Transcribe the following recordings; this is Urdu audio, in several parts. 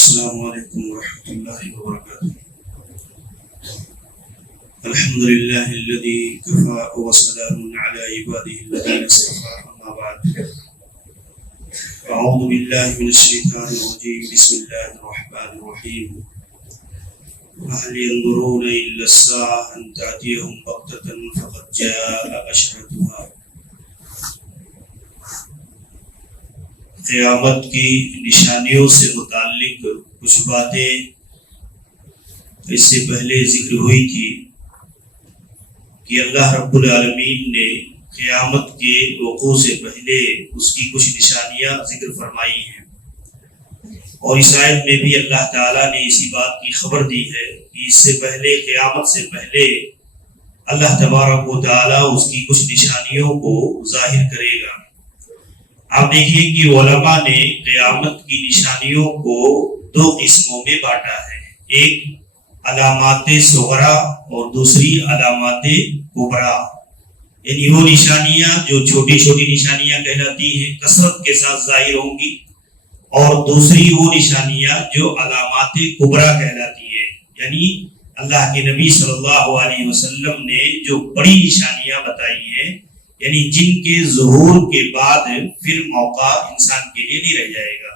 السلام علیکم ورحمۃ اللہ وبرکاتہ۔ الحمد للہ الذی کفى وسلام علی عباده الذین اصطفى، اما بعد اعوذ باللہ من الشیطان الرجیم، بسم اللہ الرحمن الرحیم۔ وهل ينظرون الا الساعة ان تأتيهم بغتة فقد جاء أشرتها۔ قیامت کی نشانیوں سے متعلق کچھ باتیں اس سے پہلے ذکر ہوئی تھی کہ اللہ رب العالمین نے قیامت کے وقوع سے پہلے اس کی کچھ نشانیاں ذکر فرمائی ہیں، اور اس آیت میں بھی اللہ تعالیٰ نے اسی بات کی خبر دی ہے کہ اس سے پہلے، قیامت سے پہلے، اللہ تبارک و تعالیٰ اس کی کچھ نشانیوں کو ظاہر کرے گا۔ آپ دیکھیے کہ علماء نے قیامت کی نشانیوں کو دو قسموں میں بانٹا ہے، ایک علامات صغرا اور دوسری علامات کبریٰ، یعنی وہ نشانیاں جو چھوٹی چھوٹی نشانیاں کہلاتی ہیں، کثرت کے ساتھ ظاہر ہوں گی، اور دوسری وہ نشانیاں جو علامات کبریٰ کہلاتی ہے، یعنی اللہ کے نبی صلی اللہ علیہ وسلم نے جو بڑی نشانیاں بتائی ہیں، یعنی جن کے ظہور کے بعد پھر موقع انسان کے لیے نہیں رہ جائے گا،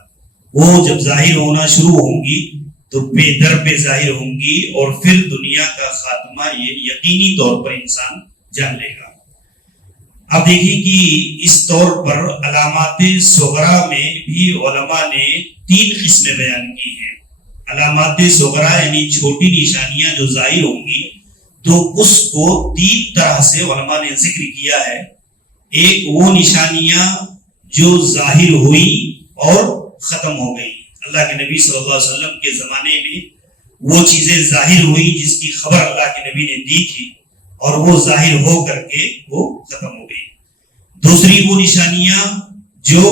وہ جب ظاہر ہونا شروع ہوں گی تو بے در پہ ظاہر ہوں گی، اور پھر دنیا کا خاتمہ یہ یقینی طور پر انسان جان لے گا۔ اب دیکھیے کہ اس طور پر علامات صغرا میں بھی علماء نے تین قسمیں بیان کی ہیں۔ علامات صغرا یعنی چھوٹی نشانیاں جو ظاہر ہوں گی، تو اس کو تین طرح سے علماء نے ذکر کیا ہے۔ ایک وہ نشانیاں جو ظاہر ہوئی اور ختم ہو گئی، اللہ کے نبی صلی اللہ علیہ وسلم کے زمانے میں وہ چیزیں ظاہر ہوئی جس کی خبر اللہ کے نبی نے دی تھی، اور وہ ظاہر ہو کر کے وہ ختم ہو گئی۔ دوسری وہ نشانیاں جو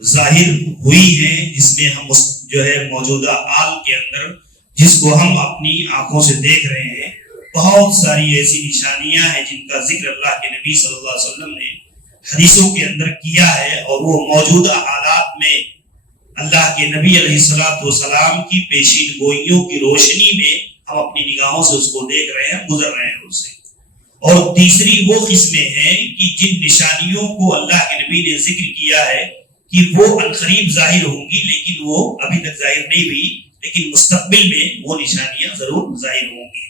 ظاہر ہوئی ہیں، جس میں ہم جو ہے موجودہ حال کے اندر جس کو ہم اپنی آنکھوں سے دیکھ رہے ہیں، بہت ساری ایسی نشانیاں ہیں جن کا ذکر اللہ کے نبی صلی اللہ علیہ وسلم نے حدیثوں کے اندر کیا ہے، اور وہ موجودہ حالات میں اللہ کے نبی علیہ السلام کی پیشین گوئیوں کی روشنی میں ہم اپنی نگاہوں سے اس کو دیکھ رہے ہیں، گزر رہے ہیں اس سے۔ اور تیسری وہ قسمیں ہیں کہ جن نشانیوں کو اللہ کے نبی نے ذکر کیا ہے کہ وہ عنقریب ظاہر ہوں گی، لیکن وہ ابھی تک ظاہر نہیں ہوئی، لیکن مستقبل میں وہ نشانیاں ضرور ظاہر ہوں گی۔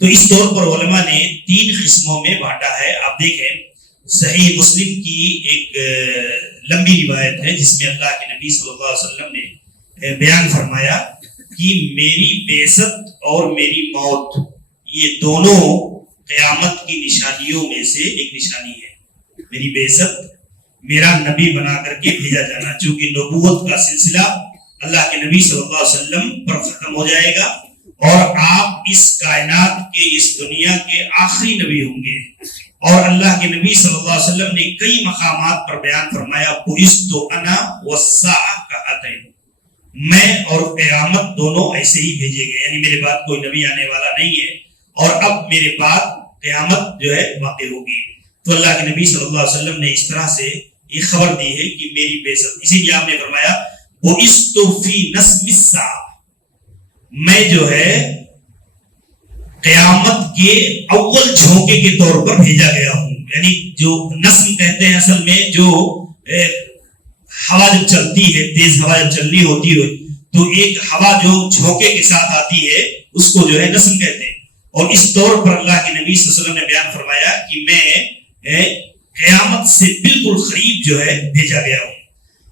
تو اس طور پر علماء نے تین قسموں میں بانٹا ہے۔ آپ دیکھیں صحیح مسلم کی ایک لمبی روایت ہے جس میں اللہ کے نبی صلی اللہ علیہ وسلم نے بیان فرمایا کہ میری بعثت اور میری موت یہ دونوں قیامت کی نشانیوں میں سے ایک نشانی ہے۔ میری بعثت، میرا نبی بنا کر کے بھیجا جانا، چونکہ نبوت کا سلسلہ اللہ کے نبی صلی اللہ علیہ وسلم پر ختم ہو جائے گا، اور آپ اس کائنات کے، اس دنیا کے آخری نبی ہوں گے۔ اور اللہ کے نبی صلی اللہ علیہ وسلم نے کئی مقامات پر بیان فرمایا، بُعِثْتُ أَنَا وَالسَّاعَةُ كَهَاتَيْنِ، میں اور قیامت دونوں ایسے ہی بھیجے گئے، یعنی میرے بعد کوئی نبی آنے والا نہیں ہے، اور اب میرے بعد قیامت جو ہے واقع ہوگی۔ تو اللہ کے نبی صلی اللہ علیہ وسلم نے اس طرح سے یہ خبر دی ہے کہ میری بعثت، اسی لیے آپ نے فرمایا بُعِثْتُ فِي نَسْمِ السَّاعَةِ، میں جو ہے قیامت کے اول جھونکے کے طور پر بھیجا گیا ہوں، یعنی جو نسم کہتے ہیں اصل میں جو ہوا جب چلتی ہے، تیز ہوا جب چلنی ہوتی ہے تو ایک ہوا جو جھونکے کے ساتھ آتی ہے اس کو جو ہے نسم کہتے ہیں، اور اس طور پر اللہ کے نبی صلی اللہ علیہ وسلم نے بیان فرمایا کہ میں قیامت سے بالکل قریب جو ہے بھیجا گیا ہوں۔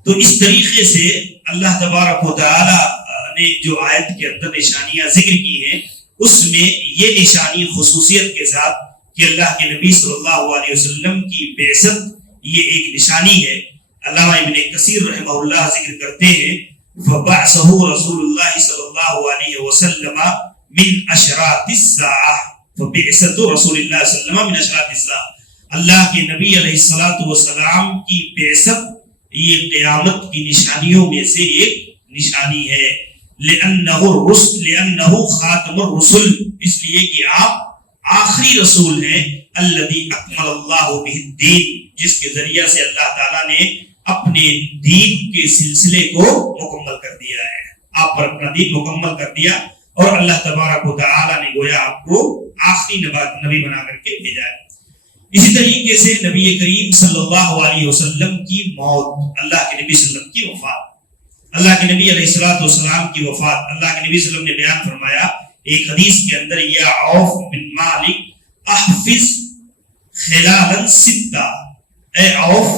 تو اس طریقے سے اللہ تبارک و تعالی نے جو آیت کے اندر نشانیاں ذکر کی ہیں، اس میں یہ نشانی خصوصیت کے ساتھ کہ اللہ کے نبی صلی اللہ علیہ وسلم کی بعثت یہ ایک نشانی ہے۔ علامہ ابن کثیر رحمہ اللہ ذکر کرتے ہیں فَبَعْثَهُ رسول اللہ صلی اللہ علیہ وسلم من اشراط الساعہ، فبعثت رسول اللہ صلی اللہ علیہ وسلم من اشراط الساعہ، اللہ کے نبی علیہ السلام کی بعثت یہ قیامت کی نشانیوں میں سے ایک نشانی ہے۔ لأنه خاتم الرسل، اس لیے کہ آپ آخری رسول ہیں، الذی اکمل اللہ بہ الدین، جس کے ذریعہ سے اللہ تعالیٰ نے اپنے دین کے سلسلے کو مکمل کر دیا ہے۔ آپ آپ پر اپنا دین مکمل کر دیا اور اللہ تبارک و تعالی نے گویا آپ کو آخری نبی بنا کر کے بھیجا ہے۔ اسی طریقے سے نبی کریم صلی اللہ علیہ وسلم کی موت، اللہ کے نبی صلی اللہ علیہ وسلم کی وفات، اللہ کے نبی علیہ الصلوۃ والسلام کی وفات، اللہ کے نبی صلی اللہ علیہ وسلم نے بیان فرمایا ایک حدیث کے اندر، یا عوف بن مالک احفظ خلالا ستہ، اے عوف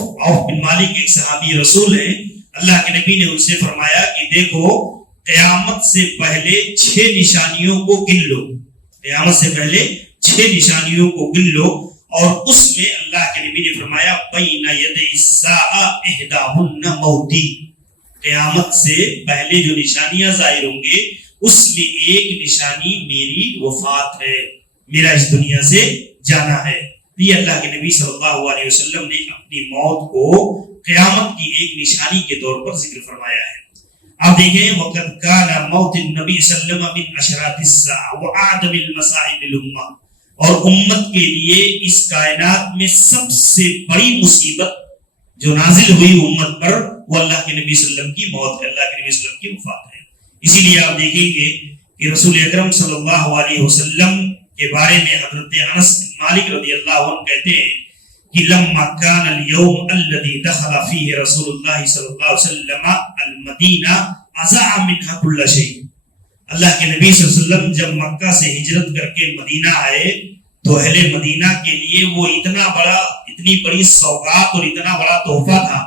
بن مالک ایک صحابی رسول ہیں، اللہ کے نبی نے ان سے فرمایا کہ دیکھو قیامت سے پہلے 6 نشانیوں کو گن لو، قیامت سے پہلے 6 نشانیوں کو گن لو، اور اس میں اللہ کے نبی نے فرمایا بین یدی الساعہ احداہن موتی، قیامت سے پہلے جو نشانیاں ظاہر ہوں گے اس میں ایک نشانی میری وفات ہے، میرا اس دنیا سے جانا ہے۔ یہ اللہ کے نبی صلی اللہ علیہ وسلم نے اپنی موت کو قیامت کی ایک نشانی کے طور پر ذکر فرمایا ہے۔ آپ دیکھیں وقد کان موت النبی صلی اللہ علیہ وسلم من اشراط الساعہ وعدم المصائب للامہ، اور امت کے لیے اس کائنات میں سب سے بڑی مصیبت جو نازل ہوئی امت پر وہ اللہ کے نبی صلی اللہ علیہ وسلم کی موت ہے، اللہ کے نبی صلی اللہ علیہ وسلم کی وفات ہے۔ اسی لیے آپ دیکھیں گے کہ رسول اکرم صلی اللہ علیہ وسلم کے بارے میں حضرت انس بن مالک رضی اللہ عنہ کہتے ہیں کہ لما كان اليوم الذي دخل فيه رسول الله صلی اللہ علیہ وسلم المدینہ اذاع منها كل شيء، اللہ کے نبی صلی اللہ علیہ وسلم جب مکہ سے ہجرت کر کے مدینہ آئے تو اہل مدینہ کے لیے وہ اتنی بڑی سوغات اور اتنا بڑا تحفہ تھا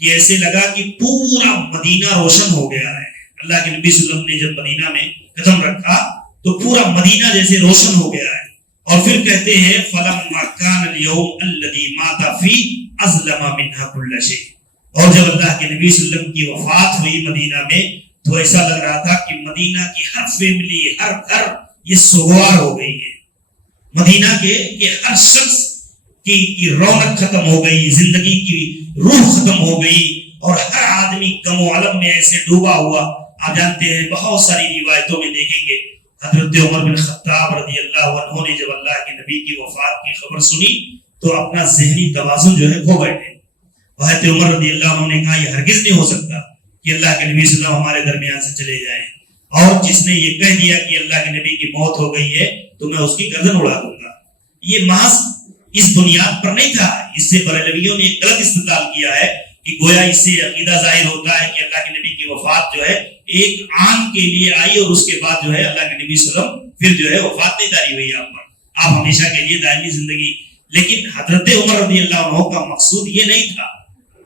کہ ایسے لگا کہ پورا مدینہ روشن ہو گیا ہے۔ اللہ کے نبی صلی اللہ علیہ وسلم نے جب مدینہ میں قدم رکھا تو پورا مدینہ جیسے روشن ہو گیا ہے۔ اور پھر کہتے ہیں فلما كان اليوم الذي مات فيه اظلم منها كل شيء، اور جب اللہ کے نبی صلی اللہ علیہ وسلم کی وفات ہوئی مدینہ میں تو ایسا لگ رہا تھا کہ مدینہ کی ہر فیملی، ہر گھر یہ سوگوار ہو گئی ہے، مدینہ کے ہر شخص کی رونق ختم ہو گئی، زندگی کی روح ختم ہو گئی، اور ہر آدمی غم و علم میں ایسے ڈوبا ہوا۔ آپ جانتے ہیں بہت ساری روایتوں میں دیکھیں گے حضرت عمر بن خطاب رضی اللہ عنہ نے جب اللہ کے نبی کی وفات کی خبر سنی تو اپنا ذہنی توازن جو ہے کھو بیٹھے۔ حضرت عمر رضی اللہ عنہ نے کہا یہ ہرگز نہیں ہو سکتا کہ اللہ کے نبی صلی اللہ علیہ وسلم ہمارے درمیان سے چلے جائیں، اور جس نے یہ کہہ دیا کہ اللہ کے نبی کی موت ہو گئی ہے تو میں اس کی گردن اڑا دوں گا۔ یہ محض اس بنیاد پر نہیں تھا، اس سے بریلویوں نے ایک غلط استدلال کیا ہے کہ گویا اس سے عقیدہ ظاہر ہوتا ہے کہ اللہ کے نبی کی وفات جو ہے ایک آن کے لیے آئی اور اس کے بعد جو ہے اللہ کے نبی صلی اللہ علیہ وسلم پھر جو ہے وفات نہیں داری ہوئی آپ پر، آپ ہمیشہ کے لیے دائمی زندگی۔ لیکن حضرت عمر رضی اللہ عنہ کا مقصود یہ نہیں تھا۔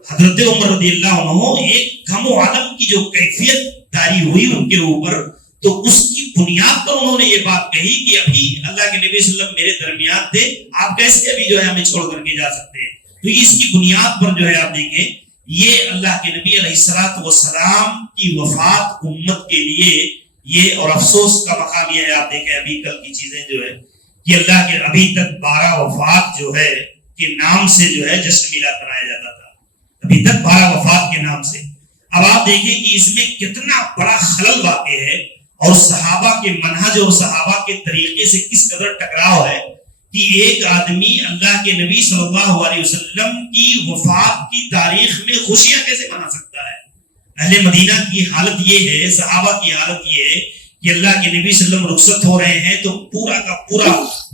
حضرت عمر رضی اللہ عنہ ایک غم و علم کی جو کیفیت طاری ہوئی ان کے اوپر، تو اس کی بنیاد پر انہوں نے یہ بات کہی کہ ابھی اللہ کے نبی صلی اللہ علیہ وسلم میرے درمیان تھے، آپ کیسے ابھی جو ہے ہمیں چھوڑ کر کے جا سکتے ہیں۔ تو اس کی بنیاد پر جو ہے آپ دیکھیں یہ اللہ کے نبی علیہ الصلوۃ والسلام کی وفات امت کے لیے یہ اور افسوس کا مقام یہ ہے۔ آپ دیکھیں ابھی کل کی چیزیں جو ہے کہ اللہ کے ابھی تک 12 وفات جو ہے کے نام سے جو ہے جشن میلاد منایا جاتا تھا، ابھی تک 12 وفات کے نام سے۔ اب آپ دیکھیں کہ اس میں کتنا بڑا خلل واقع ہے، اور صحابہ کے منہج اور صحابہ کے طریقے سے کس قدر ٹکراؤ ہے کہ ایک آدمی اللہ کے نبی صلی اللہ علیہ وسلم کی وفات کی تاریخ میں خوشیاں کیسے منا سکتا ہے۔ اہل مدینہ کی حالت یہ ہے، صحابہ کی حالت یہ ہے کہ اللہ کے نبی صلی اللہ علیہ وسلم رخصت ہو رہے ہیں تو پورا کا پورا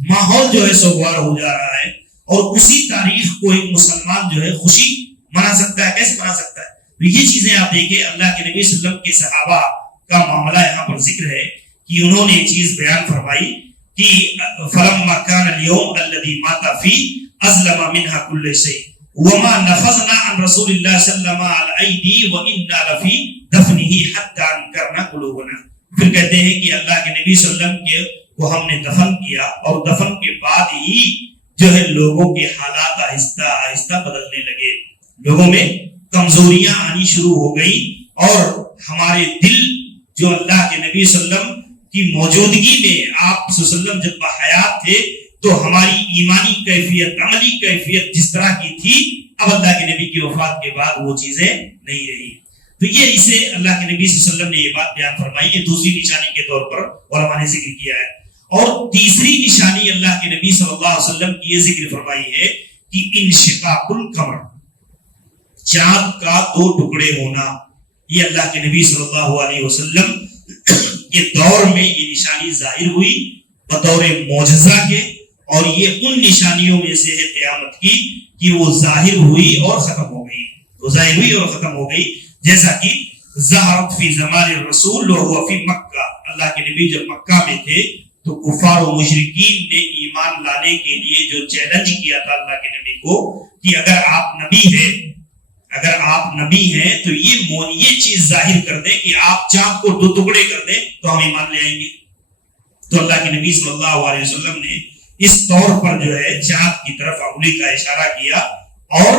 ماحول جو ہے سوگوار ہو جا رہا ہے، اور اسی تاریخ کو ایک مسلمان جو ہے خوشی منا سکتا ہے، کیسے منا سکتا ہے؟ تو یہ چیزیں آپ دیکھیں اللہ کے نبی صلی اللہ علیہ وسلم کے صحابہ کا معاملہ یہاں پر ذکر ہے کہ انہوں نے یہ چیز بیان فرمائی کہ فلما كان اليوم الذي مات فيه اظلم منها كل شيء وما نفذنا عن رسول الله صلى الله عليه وسلم على ايدي وانا لفي دفنه حتى انكرنا قلوبنا۔ پھر کہتے ہیں کہ اللہ کے نبی صلی اللہ علیہ وسلم کے کو ہم نے دفن کیا، اور دفن کے بعد ہی جو ہے لوگوں کے حالات آہستہ آہستہ بدلنے لگے، لوگوں میں کمزوریاں آنی شروع ہو گئی، اور ہمارے دل جو اللہ کے نبی صلی اللہ علیہ وسلم کی موجودگی میں آپ صلی اللہ علیہ وسلم جب بحیات تھے تو ہماری ایمانی کیفیت، عملی کیفیت جس طرح کی تھی، اب اللہ کے نبی کی وفات کے بعد وہ چیزیں نہیں رہی۔ تو یہ اسے اللہ کے نبی صلی اللہ علیہ وسلم نے یہ بات بیان فرمائی، یہ دوسری نشانی کے طور پر علماء نے ذکر کیا ہے۔ اور تیسری نشانی اللہ کے نبی صلی اللہ علیہ وسلم کی یہ ذکر فرمائی ہے کہ انشقاق القمر، چاند کا 2 ٹکڑے ہونا۔ یہ اللہ کے نبی صلی اللہ علیہ وسلم کے دور میں یہ نشانی ظاہر ہوئی بطور معجزہ کے، اور یہ ان نشانیوں میں سے ہے قیامت کی کہ وہ ظاہر ہوئی اور ختم ہو گئی، وہ ظاہر ہوئی اور ختم ہو گئی. جیسا کہ ظہرت فی زمان الرسول وهو فی مکہ، اللہ کے نبی جب مکہ میں تھے تو کفار و مشرکین نے ایمان لانے کے لیے جو چیلنج کیا تھا اللہ کے نبی کو کہ اگر آپ نبی ہیں، اگر آپ نبی ہیں تو یہ چیز ظاہر کر دیں کہ آپ چاند کو 2 ٹکڑے کر دیں تو ہم ایمان لے آئیں گے. تو اللہ کے نبی صلی اللہ علیہ وسلم نے اس طور پر جو ہے چاند کی طرف انگلی کا اشارہ کیا اور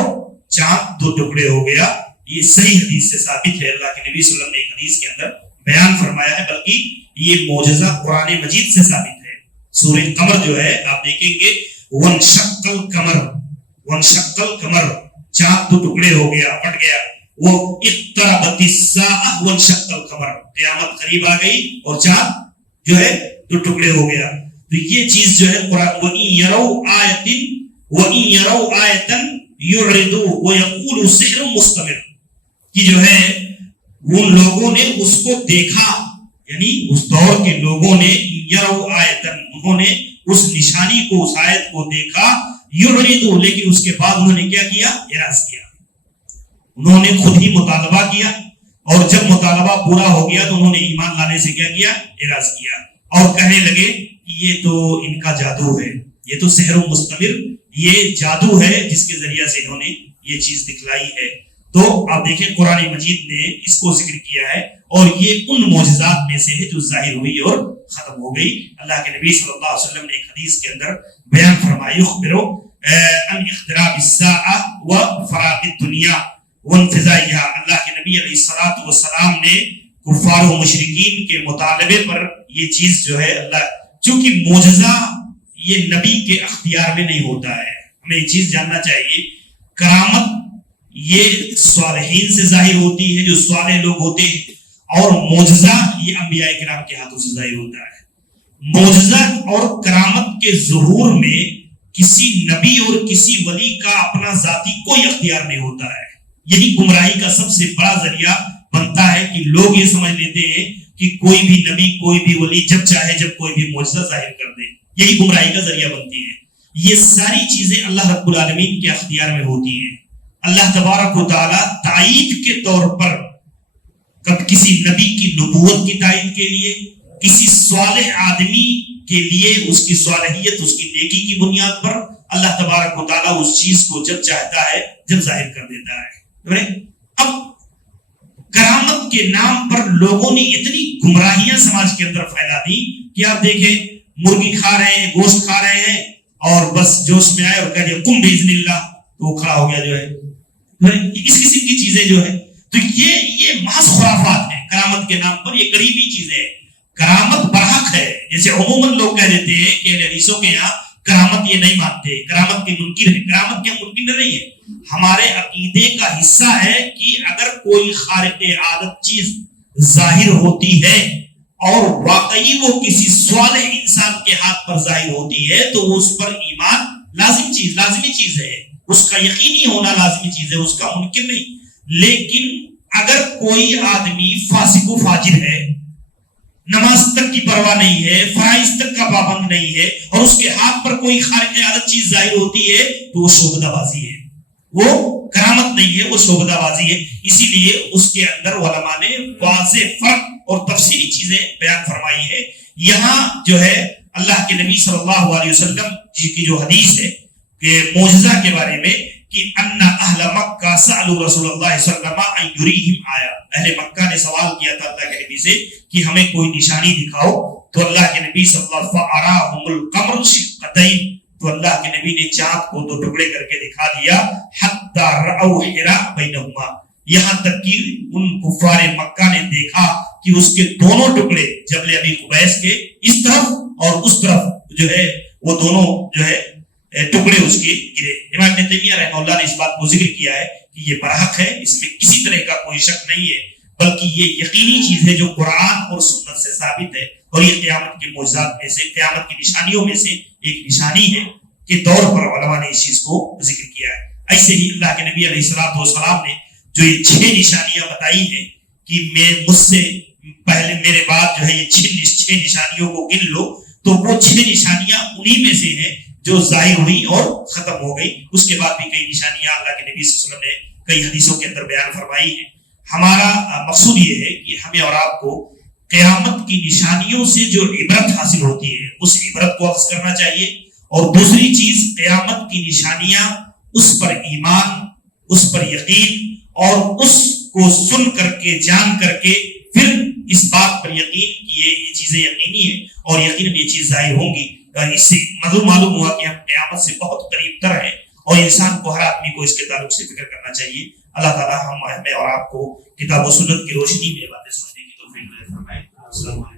چاند 2 ٹکڑے ہو گیا. یہ صحیح حدیث سے ثابت ہے. اللہ کے نبی صلی اللہ علیہ وسلم نے ایک حدیث کے اندر بیان فرمایا ہے، بلکہ یہ معجزہ قرآن مجید سے ثابت ہے. سورہ قمر جو ہے آپ دیکھیں گے وانشق القمر، چاند 2 ٹکڑے ہو گیا، پھٹ گیا. وہ اقتربت الساعہ وانشق القمر، قیامت قریب آ گئی اور چاند جو ہے 2 ٹکڑے ہو گیا. تو یہ چیز جو ہے قرآن وَإِن يَرَوْا آیَةً يُعْرِضُوا وَيَقُولُوا سِحْرٌ مُسْتَمِرٌ، کہ جو ہے ان لوگوں نے اس کو دیکھا، یعنی اس دور کے لوگوں نے یروا آیتن، انہوں نے اس نشانی کو، اس آیت کو دیکھا، یعرضوا، لیکن اس کے بعد انہوں نے کیا کیا؟ اعراض کیا. انہوں نے خود ہی مطالبہ کیا، اور جب مطالبہ پورا ہو گیا تو انہوں نے ایمان لانے سے کیا کیا؟ اعراض کیا، اور کہنے لگے کہ یہ تو ان کا جادو ہے، یہ تو سحر مستمر، یہ جادو ہے جس کے ذریعے سے انہوں نے یہ چیز دکھلائی ہے. تو آپ دیکھیں قرآن مجید نے اس کو ذکر کیا ہے، اور یہ ان معجزات میں سے ہے جو ظاہر ہوئی اور ختم ہو گئی. اللہ کے نبی صلی اللہ علیہ وسلم نے ایک حدیث کے اندر بیان فرمایا، یخبرو ان اقتراب الساعہ وفراق الدنیا وانفضائها. اللہ کے نبی علیہ الصلوۃ والسلام نے کفار و مشرکین کے مطالبے پر یہ چیز جو ہے اللہ، چونکہ معجزہ یہ نبی کے اختیار میں نہیں ہوتا ہے. ہمیں یہ چیز جاننا چاہیے، کرامت یہ صالحین سے ظاہر ہوتی ہے، جو صالح لوگ ہوتے ہیں، اور معجزہ یہ انبیاء کرام کے ہاتھوں سے ظاہر ہوتا ہے. معجزہ اور کرامت کے ظہور میں کسی نبی اور کسی ولی کا اپنا ذاتی کوئی اختیار نہیں ہوتا ہے. یہی گمراہی کا سب سے بڑا ذریعہ بنتا ہے کہ لوگ یہ سمجھ لیتے ہیں کہ کوئی بھی نبی، کوئی بھی ولی جب چاہے جب کوئی بھی معجزہ ظاہر کر دے. یہی گمراہی کا ذریعہ بنتی ہے. یہ ساری چیزیں اللہ رب العالمین کے اختیار میں ہوتی ہیں. اللہ تبارک و تعالی تائید کے طور پر کب کسی نبی کی نبوت کی تائید کے لیے، کسی صالح آدمی کے لیے اس کی صالحیت، اس کی نیکی کی بنیاد پر اللہ تبارک و تعالی اس چیز کو جب چاہتا ہے جب ظاہر کر دیتا ہے. اب کرامت کے نام پر لوگوں نے اتنی گمراہیاں سماج کے اندر پھیلا دی کہ آپ دیکھیں مرغی کھا رہے ہیں، گوشت کھا رہے ہیں، اور بس جوش میں آئے اور کہہ دیا قم باذن اللہ، تو وہ کھڑا ہو گیا جو ہے. اس قسم کی چیزیں جو ہے، تو یہ محض خرافات ہیں کرامت کے نام پر. یہ قریبی چیزیں ہیں. کرامت برحق ہے. جیسے عموماً لوگ کہہ دیتے ہیں کہ حدیثوں کے یہاں کرامت یہ نہیں مانتے، کرامت کے منکر ہیں. کرامت کے منکر نہیں ہے، ہمارے عقیدے کا حصہ ہے کہ اگر کوئی خارق عادت چیز ظاہر ہوتی ہے اور واقعی وہ کسی صالح انسان کے ہاتھ پر ظاہر ہوتی ہے تو اس پر ایمان لازمی چیز ہے، اس کا یقینی ہونا لازمی چیز ہے، اس کا منکر نہیں. لیکن اگر کوئی آدمی فاسق و فاجر ہے، نماز تک کی پرواہ نہیں ہے، فرائض تک کا پابند نہیں ہے، اور اس کے ہاتھ پر کوئی خارق عادت چیز ظاہر ہوتی ہے تو وہ شعبدہ بازی ہے، وہ کرامت نہیں ہے، وہ شعبدہ بازی ہے. اسی لیے اس کے اندر علماء نے واضح فرق اور تفصیلی چیزیں بیان فرمائی ہے. یہاں جو ہے اللہ کے نبی صلی اللہ علیہ وسلم کی جو حدیث ہے کہ معجزہ کے بارے میں کہ ان اہل مکہ سألوا رسول اللہ صلی اللہ علیہ وسلم ان یریہم آیا، اہل مکہ نے سوال کیا تھا اللہ کے نبی سے کہ ہمیں کوئی نشانی دکھاؤ. تو اللہ کے نبی صلی اللہ علیہ وسلم فاراہم القمر شقتین، تو اللہ کے نبی نے چاند کو 2 ٹکڑے کر کے دکھا دیا. حتی رأوا حراء بینہما، یہاں تک کہ ان کفار مکہ نے دیکھا کہ اس کے دونوں ٹکڑے جبل ابی قبیس کے اس طرف اور اس طرف جو ہے وہ دونوں جو ہے ٹکڑے اس کے گرے. امام ابن تیمیہ رحمہ اللہ نے اس بات کو ذکر کیا ہے کہ یہ برحق ہے، اس میں کسی طرح کا کوئی شک نہیں ہے، بلکہ یہ یقینی چیز ہے جو قرآن اور سنت سے ثابت ہے. اور یہ قیامت کے معجزات میں سے، قیامت کی نشانیوں میں سے ایک نشانی ہے کہ طور پر علماء نے اس چیز کو ذکر کیا ہے. ایسے ہی اللہ کے نبی علیہ الصلوۃ والسلام نے جو یہ 6 نشانیاں بتائی ہیں کہ مجھ سے پہلے میرے بعد جو ہے یہ 6 نشانیوں کو گن لو، تو وہ 6 نشانیاں انہی میں سے ہیں جو ظاہر ہوئی اور ختم ہو گئی. اس کے بعد بھی کئی نشانیاں اللہ کے نبی صلی اللہ علیہ وسلم نے کئی حدیثوں کے اندر بیان فرمائی ہیں. ہمارا مقصود یہ ہے کہ ہمیں اور آپ کو قیامت کی نشانیوں سے جو عبرت حاصل ہوتی ہے اس عبرت کو اخذ کرنا چاہیے. اور دوسری چیز، قیامت کی نشانیاں، اس پر ایمان، اس پر یقین، اور اس کو سن کر کے، جان کر کے پھر اس بات پر یقین کہ یہ چیزیں یقینی ہیں اور یقیناً یہ چیز ظاہر ہوں گی. اس سے معلوم ہوا کہ ہم قیامت سے بہت قریب تر ہیں، اور انسان کو، ہر آدمی کو اس کے تعلق سے فکر کرنا چاہیے. اللہ تعالیٰ ہمیں اور آپ کو کتاب و سنت کی روشنی میں باتیں سمجھنے کی توفیق عطا فرمائے. السلام علیکم.